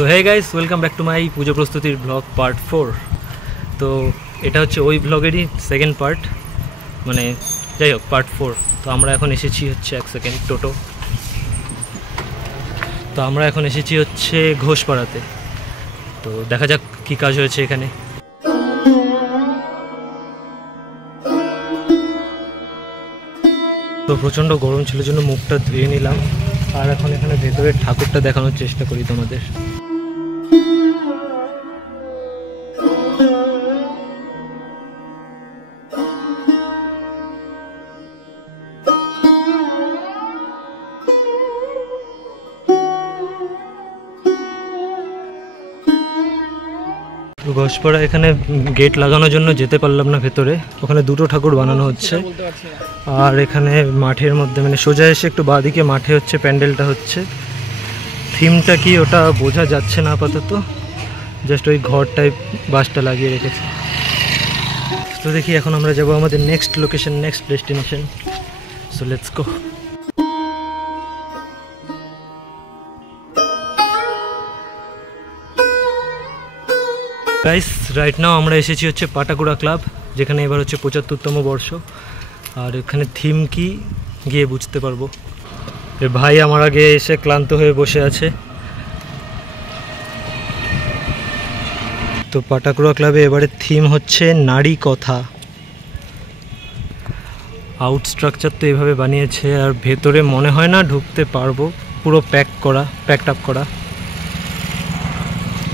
So hey guys, welcome back to my পুজো প্রস্তুতির blog part 4। তো এটা হচ্ছে ওই ব্লগেরই সেকেন্ড পার্ট, মানে যাই হোক পার্ট 4। তো আমরা এখন এসেছি হচ্ছে এক সেকেন্ড টোটো। তো আমরা এখন এসেছি হচ্ছে ঘোষপাড়াতে। তো দেখা যাক কী কাজ হয়েছে এখানে। তো প্রচণ্ড গরম ছিল জন্য মুখটা ধুয়ে নিলাম, আর এখন এখানে ভেতরের ঠাকুরটা দেখানোর চেষ্টা করি তোমাদের। ঘোষপাড়া এখানে গেট লাগানোর জন্য যেতে পারলাম না ভেতরে, ওখানে দুটো ঠাকুর বানানো হচ্ছে। আর এখানে মাঠের মধ্যে মানে সোজা এসে একটু বাঁদিকে মাঠে হচ্ছে প্যান্ডেলটা হচ্ছে। থিমটা কি ওটা বোঝা যাচ্ছে না আপাতত, জাস্ট ওই ঘর টাইপ বাসটা লাগিয়ে রেখেছে। তো দেখি এখন আমরা যাব আমাদের next location, next destination. So let's go. Guys, right now আমরা এসেছি হচ্ছে পাটাকুড়া ক্লাব, যেখানে এবার হচ্ছে 75তম বর্ষ। আর এখানে থিম কি গিয়ে বুঝতে পারবো। ভাই আমার আগে এসে ক্লান্ত হয়ে বসে আছে। তো পাটাকুড়া ক্লাবে এবারে থিম হচ্ছে নারী কথা। আউট স্ট্রাকচার তো এভাবে বানিয়েছে, আর ভেতরে মনে হয় না ঢুকতে পারবো, পুরো প্যাকড আপ করা।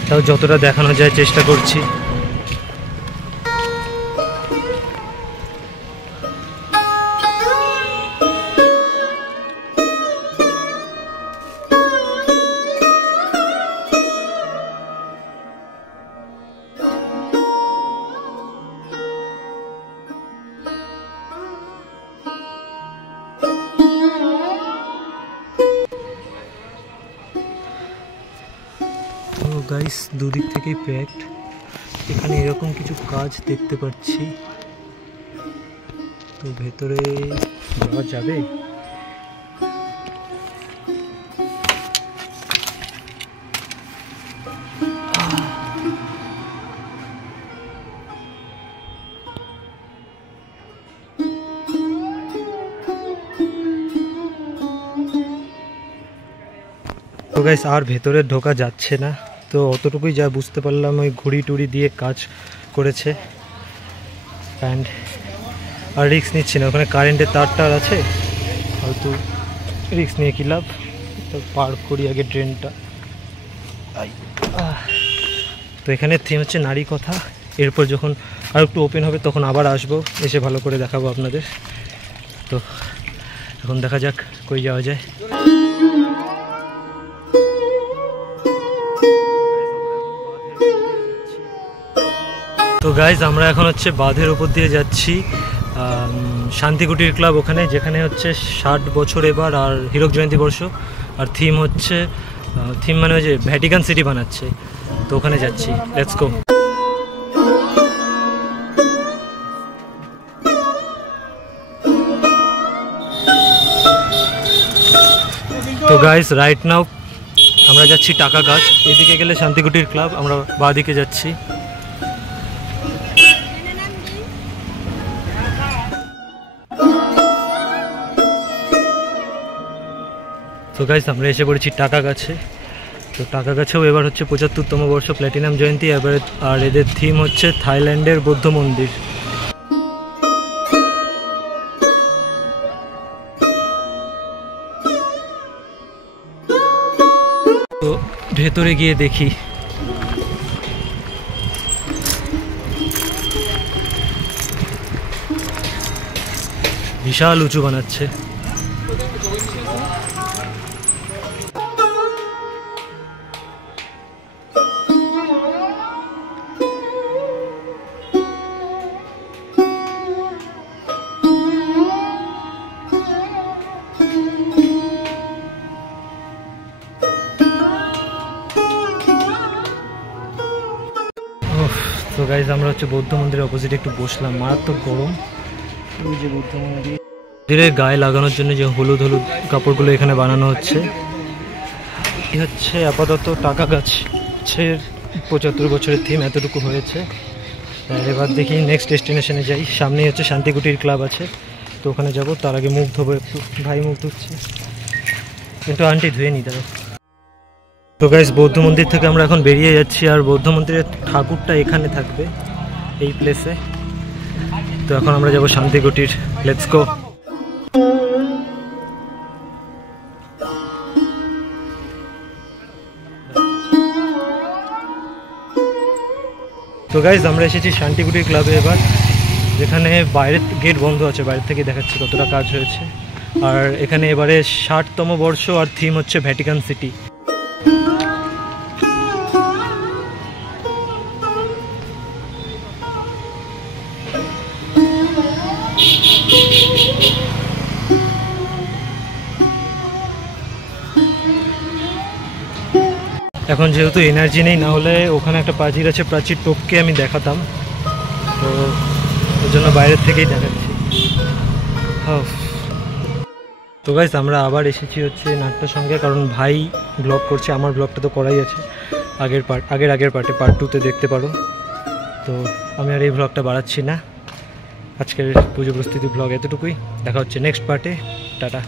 তাও যতটা দেখানো যায় চেষ্টা করছি। তো গাইস, দুদিক থেকেই প্যাকড। এখানে এরকম কিছু কাজ দেখতে পাচ্ছি। তো ভেতরে যাওয়া যাবে? তো গাইস, আর ভেতরে ঢোকা যাচ্ছে না। তো অতটুকুই যা বুঝতে পারলাম, ওই ঘুড়ি টুড়ি দিয়ে কাজ করেছে। অ্যান্ড আর রিস্ক নিচ্ছি না, ওখানে কারেন্টের তার আছে, হয়তো রিস্ক নিয়ে কী লাভ। তো পার করি আগে ড্রেনটা। তো এখানে থিম হচ্ছে নারী কথা। এরপর যখন আর একটু ওপেন হবে তখন আবার আসবো, এসে ভালো করে দেখাবো আপনাদের। তো এখন দেখা যাক কই যাওয়া যায়। তো গাইজ, আমরা এখন হচ্ছে বাঁধের উপর দিয়ে যাচ্ছি শান্তিকুটির ক্লাব, ওখানে যেখানে হচ্ছে 60 বছর এবার, আর হীরক জয়ন্তী বর্ষ। আর থিম হচ্ছে থিম মানে ওই যে ভ্যাটিকান সিটি বানাচ্ছে। তো ওখানে যাচ্ছি, লেটস গো। তো গাইজ, রাইট নাও আমরা যাচ্ছি টাকা গাছ। এদিকে গেলে শান্তিকুটির ক্লাব, আমরা বাঁ দিকে যাচ্ছি। তো গাইস, আমরা এসে পড়েছি টাকা গাছে। তো টাকা গাছেও এবার হচ্ছে 75তম বর্ষ, প্ল্যাটিনাম জয়ন্তী এবার। আর এদের থিম হচ্ছে থাইল্যান্ডের বৌদ্ধ মন্দির। তো ভেতরে গিয়ে দেখি। বিশাল উঁচু বানাচ্ছে। তো গাইজ, আমরা হচ্ছে বৌদ্ধ মন্দিরের অপোজিটে একটু বসলাম, মারাত্মক গরম। ওই যে বৌদ্ধ মন্দিরের গায়ে লাগানোর জন্য যে হলুদ হলুদ কাপড়গুলো এখানে বানানো হচ্ছে। হচ্ছে আপাতত টাকা গাছের 75 বছরের থিম এতটুকু হয়েছে। এবার দেখি নেক্সট ডেস্টিনেশনে যাই। সামনেই হচ্ছে শান্তিকুটির ক্লাব আছে, তো ওখানে যাব। তার আগে মুখ ধোবো একটু, ভাই মুখ ধুচ্ছে, একটু আন্টি ধুয়ে নিই দাঁড়ো। তো গাইস, বৌদ্ধ মন্দির থেকে আমরা এখন বেরিয়ে যাচ্ছি, আর বৌদ্ধ মন্দিরের ঠাকুরটা এখানে থাকবে এই প্লেসে। তো এখন আমরা যাব শান্তিকুটির। Let's go. তো গাইজ, আমরা এসেছি শান্তিকুটির ক্লাবে এবার, যেখানে বাইরের গেট বন্ধ আছে, বাইরে থেকে দেখাচ্ছি কতটা কাজ হয়েছে। আর এখানে এবারে 60তম বর্ষ, আর থিম হচ্ছে ভ্যাটিকান সিটি। এখন যেহেতু এনার্জি নেই, না হলে ওখানে একটা প্রাচীর আছে, প্রাচীর টপকে আমি দেখাতাম, তো ওর জন্য বাইরের থেকেই দেখাচ্ছি। তো গাইস, আমরা আবার এসেছি হচ্ছে নাট্যর সঙ্গে, কারণ ভাই ব্লগ করছে। আমার ব্লগটা তো করাই আছে, আগের পার্টে, পার্ট 2তে দেখতে পারো। তো আমি আর এই ব্লগটা বাড়াচ্ছি না, আজকের পুজো প্রস্তুতি ব্লগ এতটুকুই। দেখা হচ্ছে নেক্সট পার্টে। টাটা।